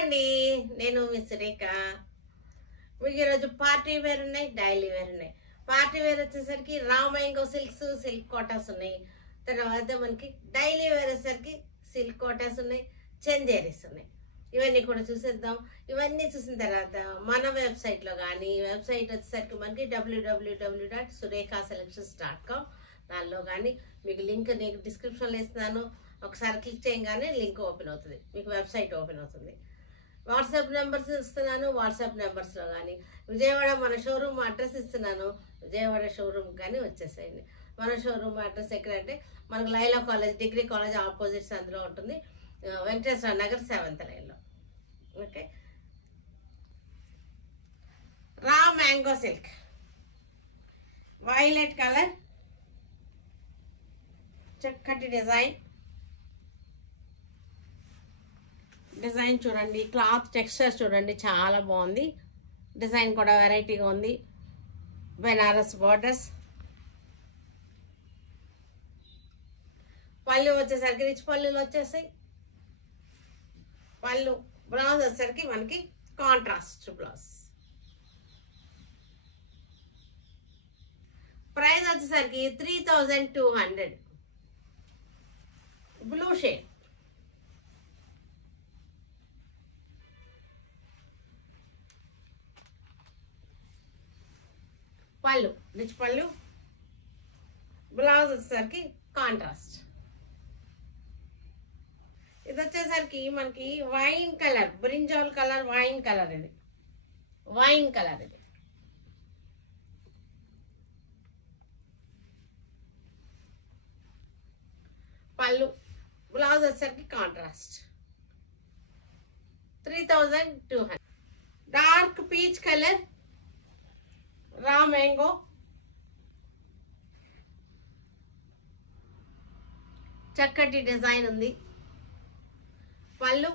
అండి, నేను మీ సురేఖ. మీకు ఈరోజు పార్టీ వేర్ ఉన్నాయి, డైలీ వేర్ ఉన్నాయి. పార్టీ వేర్ వచ్చేసరికి raw mango silks, silk Kotas ఉన్నాయి. తర్వాత మనకి డైలీ వేర్ వచ్చేసరికి సిల్క్ కోటాస్ ఉన్నాయి, చందేరీస్ ఉన్నాయి. ఇవన్నీ కూడా చూసేద్దాం. ఇవన్నీ చూసిన తర్వాత మన వెబ్సైట్లో కానీ, వెబ్సైట్ వచ్చేసరికి మనకి www.surekhaselections.com. దానిలో కానీ మీకు లింక్ నేను డిస్క్రిప్షన్లో ఇస్తున్నాను. ఒకసారి క్లిక్ చేయగానే లింక్ ఓపెన్ అవుతుంది, మీకు వెబ్సైట్ ఓపెన్ అవుతుంది. వాట్సాప్ నెంబర్స్ ఇస్తున్నాను, వాట్సాప్ నెంబర్స్లో కానీ విజయవాడ మన షోరూమ్ అడ్రస్ ఇస్తున్నాను, విజయవాడ షోరూమ్ కానీ వచ్చేసేయండి. మన షోరూమ్ అడ్రస్ ఎక్కడంటే మనకు Laila college, degree college opposites అందులో ఉంటుంది, వెంకటేశ్వర నగర్ 7th లైన్లో. Okay, raw mango silk violet colour, చక్కటి డిజైన్ చూడండి, క్లాత్ టెక్స్చర్ చూడండి, చాలా బాగుంది. డిజైన్ కూడా వెరైటీగా ఉంది. బెనారస్ బార్డర్స్, పళ్ళు వచ్చేసరికి రిచ్ పళ్ళులు వచ్చేసాయి. పళ్ళు బ్లౌజ్ వచ్చేసరికి మనకి కాంట్రాస్ట్ బ్లౌజ్. ప్రైస్ వచ్చేసరికి 3200. బ్లూ షేడ్, పళ్ళు రిచ్ పళ్ళు, బ్లౌజ్ వచ్చేసరికి కాంట్రాస్ట్. ఇది వచ్చేసరికి మనకి wine colour, brinjal colour, wine colour. ఇది వైన్ కలర్. ఇది పళ్ళు, బ్లౌజ్ వచ్చేసరికి contrast. 3200. Dark peach colour, raw mango, చక్కటి డిజైన్ ఉంది. పళ్ళు,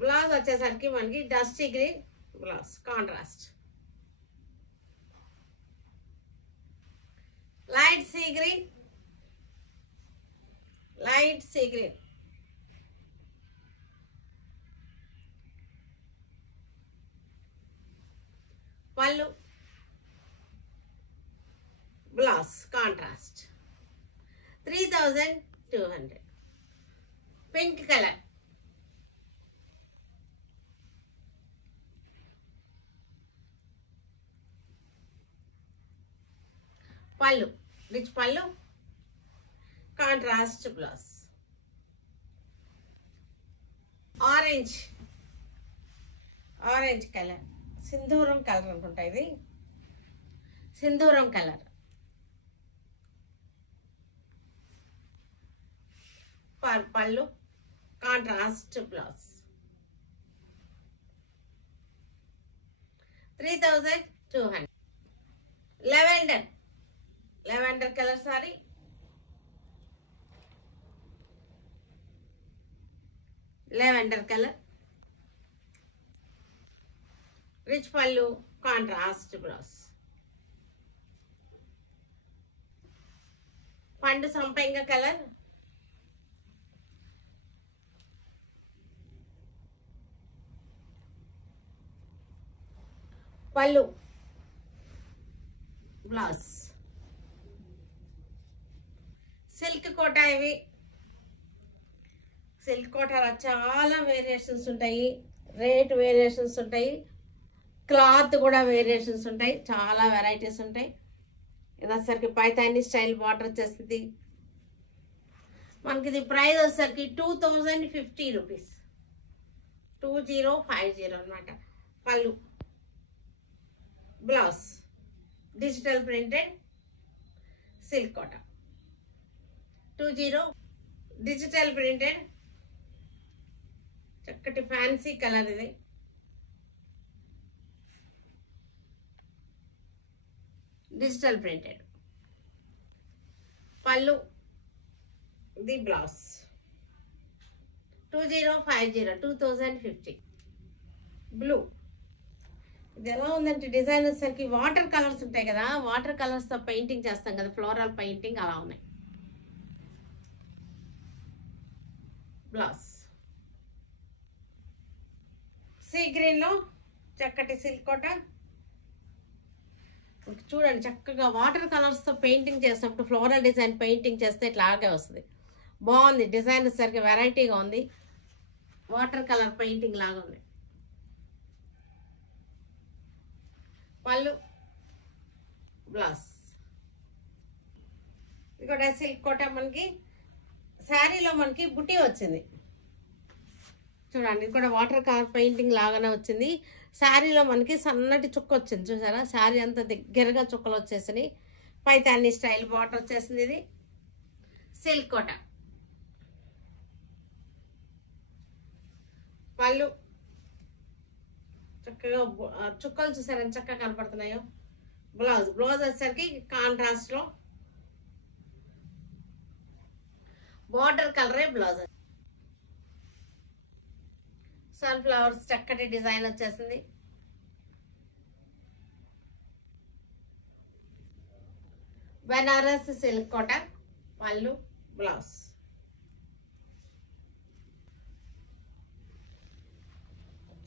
బ్లౌజ్ వచ్చేసరికి మనకి dusty green blouse, contrast. Light sea green, light sea green. పళ్ళు, బ్లౌజ్ కాంట్రాస్ట్. 3200. పింక్ కలర్, పళ్ళు రిచ్ పళ్ళు, contrast blouse. Orange, orange colour, సింధూరం కలర్ అనుకుంటా. ఇది సింధూరం కలర్. పళ్ళు, contrast blouse. 3200. Lavender, lavender colour sari, lavender colour, rich పళ్ళు, contrast blouse. పండు సంపంగ colour, పళ్ళు, బ్లౌజ్. సిల్క్ కోటా. ఇవి సిల్క్ కోటాలో చాలా వేరియేషన్స్ ఉంటాయి, రేట్ వేరియేషన్స్ ఉంటాయి, క్లాత్ కూడా వేరియేషన్స్ ఉంటాయి, చాలా వెరైటీస్ ఉంటాయి. ఇది వచ్చేసరికి పైతాని స్టైల్ బార్డర్ వచ్చేస్తుంది మనకి. ఇది ప్రైస్ వచ్చేసరికి 2050 రూపీస్, 2050 అనమాట. పళ్ళు, blouse digital printed silk Kota. 20 digital printed, చక్కటి ఫ్యాన్సీ కలర్. ఇది డిజిటల్ ప్రింటెడ్. పళ్ళు, ది బ్లౌజ్. 2050. బ్లూ. ఇది ఎలా ఉందంటే డిజైన్ వచ్చేసరికి వాటర్ కలర్స్ ఉంటాయి కదా, వాటర్ కలర్స్తో పెయింటింగ్ చేస్తాం కదా, ఫ్లోరల్ పెయింటింగ్ అలా ఉన్నాయి. బ్లౌజ్. సీ గ్రీన్లో చక్కటి సిల్క్ కోట. చూడండి చక్కగా వాటర్ కలర్స్తో పెయింటింగ్ చేసినప్పుడు ఫ్లోరల్ డిజైన్ పెయింటింగ్ చేస్తే ఇట్లాగే వస్తుంది. బాగుంది డిజైన్, సరిగ్గా వెరైటీగా ఉంది. వాటర్ కలర్ పెయింటింగ్ లాగా ఉంది. పళ్ళు, బ్లౌజ్. ఇది కూడా సిల్క్ కోట. మనకి శారీలో మనకి బుటీ వచ్చింది చూడండి. ఇది కూడా వాటర్ కలర్ పెయింటింగ్ లాగానే వచ్చింది. శారీలో మనకి సన్నటి చుక్క వచ్చింది చూసారా. శారీ అంతా దగ్గరగా చుక్కలు వచ్చేసినాయి. పైతాని స్టైల్ బార్డర్ వచ్చేసింది. ఇది సిల్క్ కోట. పళ్ళు చక్కగా చుక్కలు చూసారని చక్కగా కనపడుతున్నాయో. బ్లౌజ్ వచ్చేసరికి కాంట్రాస్ట్ లో బార్డర్ కలరే బ్లౌజ్. సన్ఫ్లవర్స్ చక్కటి డిజైన్ వచ్చేసింది. బనారస్ సిల్క్ కోట. పళ్ళు, బ్లౌజ్.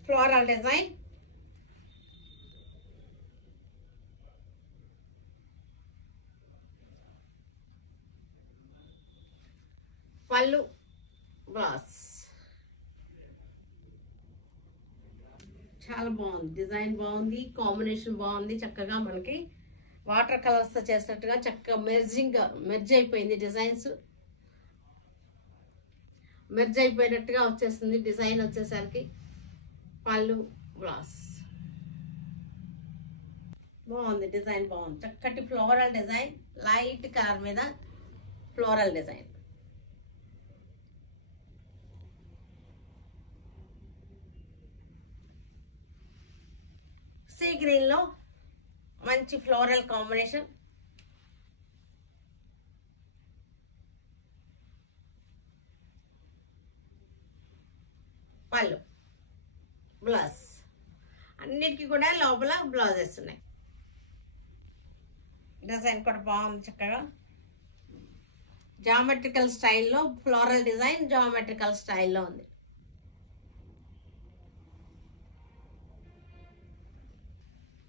Floral design. పళ్ళు, బ్లౌజ్. చాలా బాగుంది. డిజైన్ బాగుంది, కాంబినేషన్ బాగుంది. చక్కగా మనకి వాటర్ కలర్స్ చేసినట్టుగా చక్కగా మెర్జ్ అయిపోయింది. డిజైన్స్ మెర్జ్ అయిపోయినట్టుగా వచ్చేసింది డిజైన్ వచ్చేసరికి. పళ్ళు, బ్లౌజ్. బాగుంది డిజైన్, బాగుంది. చక్కటి ఫ్లోరల్ డిజైన్, లైట్ కలర్ మీద ఫ్లోరల్ డిజైన్. సీ గ్రీన్ లో మంచి ఫ్లోరల్ కాంబినేషన్. పళ్ళు, బ్లౌజ్. అన్నిటికీ కూడా లోపల బ్లౌజెస్ ఉన్నాయి. డిజైన్ కూడా బాగుంది. చక్కగా జామెట్రికల్ స్టైల్లో ఫ్లోరల్ డిజైన్ జామెట్రికల్ స్టైల్లో ఉంది.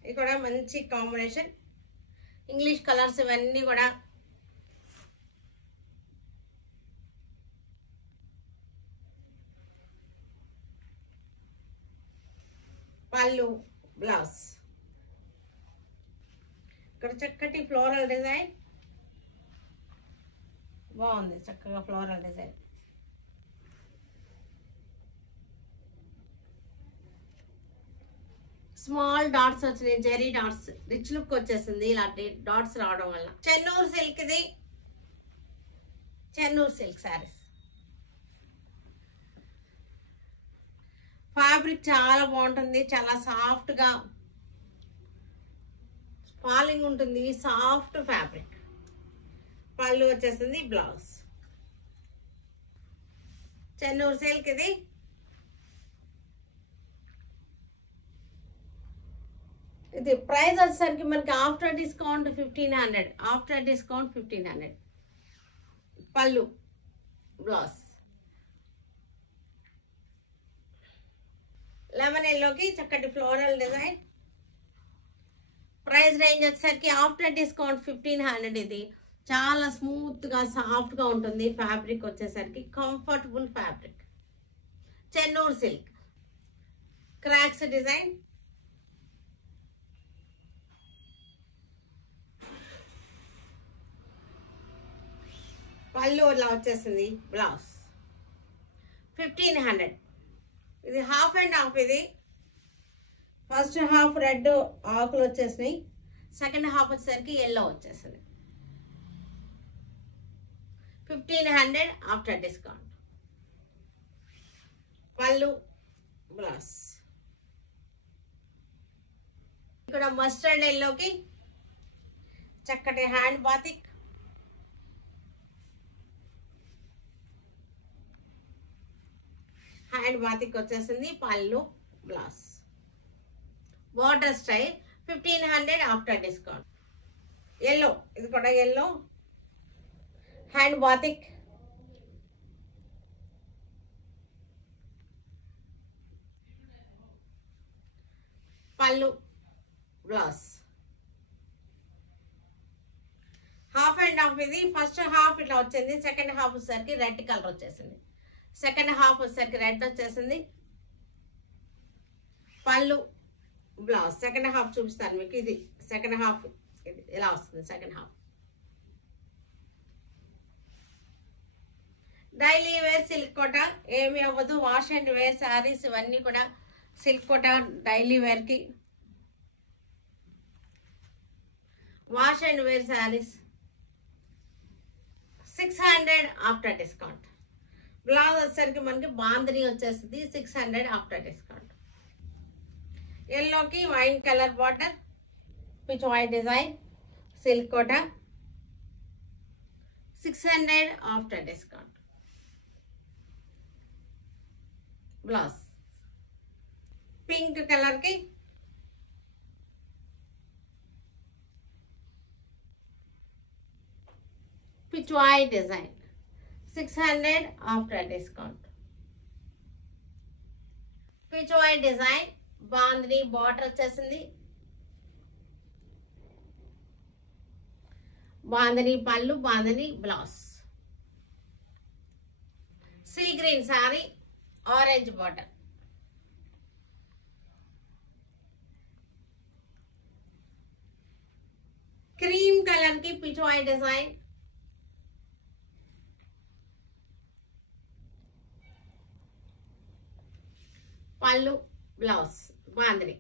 ఇది కూడా మంచి కాంబినేషన్. ఇంగ్లీష్ కలర్స్ ఇవన్నీ కూడా పళ్ళు, బ్లౌజ్. ఇక్కడ చక్కటి ఫ్లోరల్ డిజైన్ బాగుంది. చక్కగా ఫ్లోరల్ డిజైన్. స్మాల్ డాట్స్ వచ్చినాయి, జెరీ డాట్స్. రిచ్ లుక్ వచ్చేసింది ఇలాంటి డాట్స్ రావడం వల్ల. చెన్నూరు సిల్క్. ఇది చెన్నూరు సిల్క్ శారీస్. ఫ్యాబ్రిక్ చాలా బాగుంటుంది. చాలా సాఫ్ట్ గా ఫాలింగ్ ఉంటుంది. Soft fabric. పళ్ళు వచ్చేసింది, బ్లౌజ్. చెన్నూరు సిల్క్. ఇది ఇది ప్రైస్ వచ్చేసరికి మనకి ఆఫ్టర్ డిస్కౌంట్ 1500. After discount 1500. పళ్ళు, బ్లౌజ్. లెమన్ ఎల్లోకి చక్కటి ఫ్లోరల్ డిజైన్. ప్రైస్ రేంజ్ వచ్చేసరికి ఆఫ్టర్ డిస్కౌంట్ 1500. ఇది చాలా స్మూత్ గా సాఫ్ట్ గా ఉంటుంది. ఫ్యాబ్రిక్ వచ్చేసరికి comfortable fabric. Chennur silk. Cracks design. పళ్ళు ఇలా వచ్చేసింది, బ్లౌజ్. 1500. ఇది హాఫ్ అండ్ హాఫ్. ఇది ఫస్ట్ హాఫ్ రెడ్ ఆకులు వచ్చేసినాయి. సెకండ్ హాఫ్ వచ్చేసరికి ఎల్లో వచ్చేసింది. 1500 ఆఫ్టర్ డిస్కౌంట్. పళ్ళు, బ్లౌజ్. ఇక్కడ మస్టర్డ్ ఎల్లోకి చక్కటి హ్యాండ్ బాతిక్. హ్యాండ్ బాతిక్ వచ్చేసింది. పళ్ళు, blouse. Border style. 1500 after discount. Yellow. ఇది కూడా ఎల్లో. Hand batik. పళ్ళు, బ్లౌజ్. Half and half. ఇది ఫస్ట్ హాఫ్ ఇట్లా వచ్చింది, సెకండ్ హాఫ్ వచ్చేసరికి రెడ్ కలర్ వచ్చేసింది. సెకండ్ హాఫ్ వచ్చేసరికి రెడ్ వచ్చేసింది. పళ్ళు, బ్లౌజ్. సెకండ్ హాఫ్ చూపిస్తాను మీకు. ఇది సెకండ్ హాఫ్, ఇది ఇలా వస్తుంది second half. Daily wear silk Kota, ఏమి అవ్వదు. వాష్ అండ్ వేర్ శారీస్ ఇవన్నీ కూడా సిల్క్ కోట డైలీ వేర్కి. Wash and wear saris 600 after discount. Blouse వచ్చేసరికి మనకి బాందిని వచ్చేస్తుంది 600 ఆఫ్టర్ డిస్కౌంట్. ఎల్లోకి wine colour border, peach white design, silk Kota 600 after discount. Blouse pink colour కి peach white design 600 after discount. Peach white design bandhani border వచ్చేసింది. బాందిని పళ్ళు, bandhani blouse. Sea green sorry, orange border. Cream colour కి peach white design. పళ్ళు, blouse, bandhani.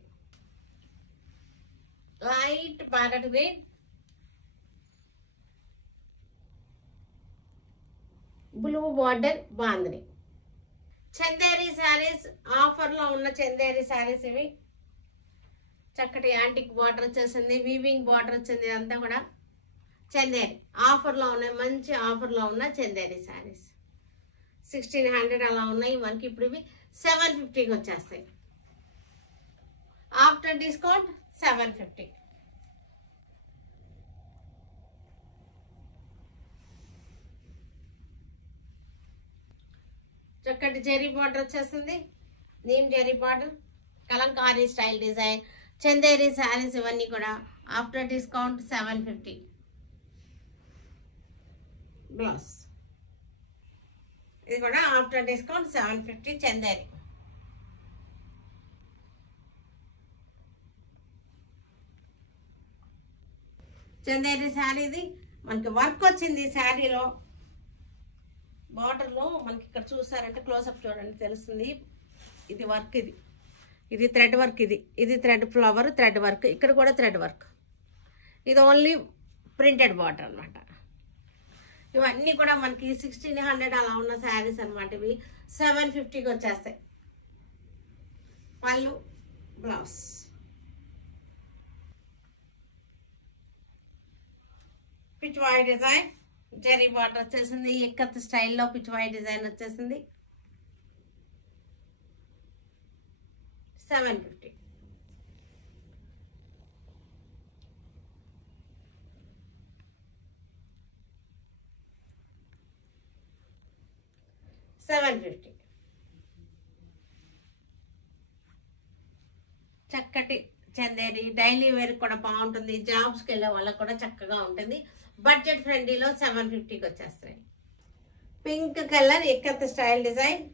Light parrot green, blue border, bandhani. Chanderi saris, offer లో ఉన్న చందేరి శారీస్ ఇవి. చక్కటి antique border వచ్చేసింది, వీవింగ్ బార్డర్ వచ్చింది. ఇదంతా కూడా చందేరి ఆఫర్ లో ఉన్నాయి. మంచి ఆఫర్ లో ఉన్న చందేరి శారీస్ 1600 అలా ఉన్నాయి మనకి. ఇప్పుడు ఇవి 750కి వచ్చేస్తాయి. After discount 750. చక్కటి జెరీ బార్డర్ వచ్చేసింది, neem zari border, Kalamkari style design, Chanderi saris ఇవన్నీ కూడా ఆఫ్టర్ డిస్కౌంట్ 750. బ్లౌజ్ ఇది కూడా ఆఫ్టర్ డిస్కౌంట్ 750 చందేరి. చందేరి శారీ ఇది మనకి వర్క్ వచ్చింది. శారీలో బార్డర్లో మనకి ఇక్కడ చూసారంటే క్లోజప్ చూడండి తెలుస్తుంది. ఇది వర్క్, ఇది థ్రెడ్ వర్క్, ఇది థ్రెడ్ ఫ్లవర్, థ్రెడ్ వర్క్. ఇక్కడ కూడా థ్రెడ్ వర్క్. ఇది ఓన్లీ ప్రింటెడ్ బార్డర్ అనమాట. ఇవన్నీ కూడా మనకి 1600 అలా ఉన్న శారీస్ అనమాట. ఇవి 750కి వచ్చేస్తాయి. పళ్ళు, blouse. Peach white design, zari border వచ్చేసింది. ఎక్కత్ స్టైల్లో పిచ్ వైట్ డిజైన్ వచ్చేసింది. 750. చక్కటి చందేరి డైలీ వేర్ కూడా బాగుంటుంది. జాబ్స్కి వెళ్ళే వాళ్ళకి కూడా చక్కగా ఉంటుంది. బడ్జెట్ ఫ్రెండ్లీలో 750కి వచ్చేస్తాయి. Pink colour ikat style design,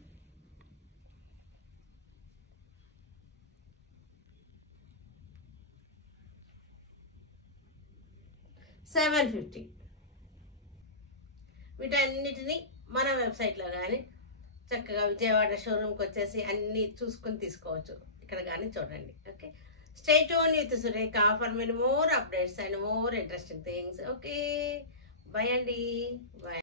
$750. వీటన్నిటిని మన వెబ్సైట్లో కానీ చక్కగా విజయవాడ షోరూమ్కి వచ్చేసి అన్నీ చూసుకొని తీసుకోవచ్చు. ఇక్కడ కానీ చూడండి. Okay, stay tune with Surekha for many more updates and more interesting things. Okay, bye అండి, బాయ్.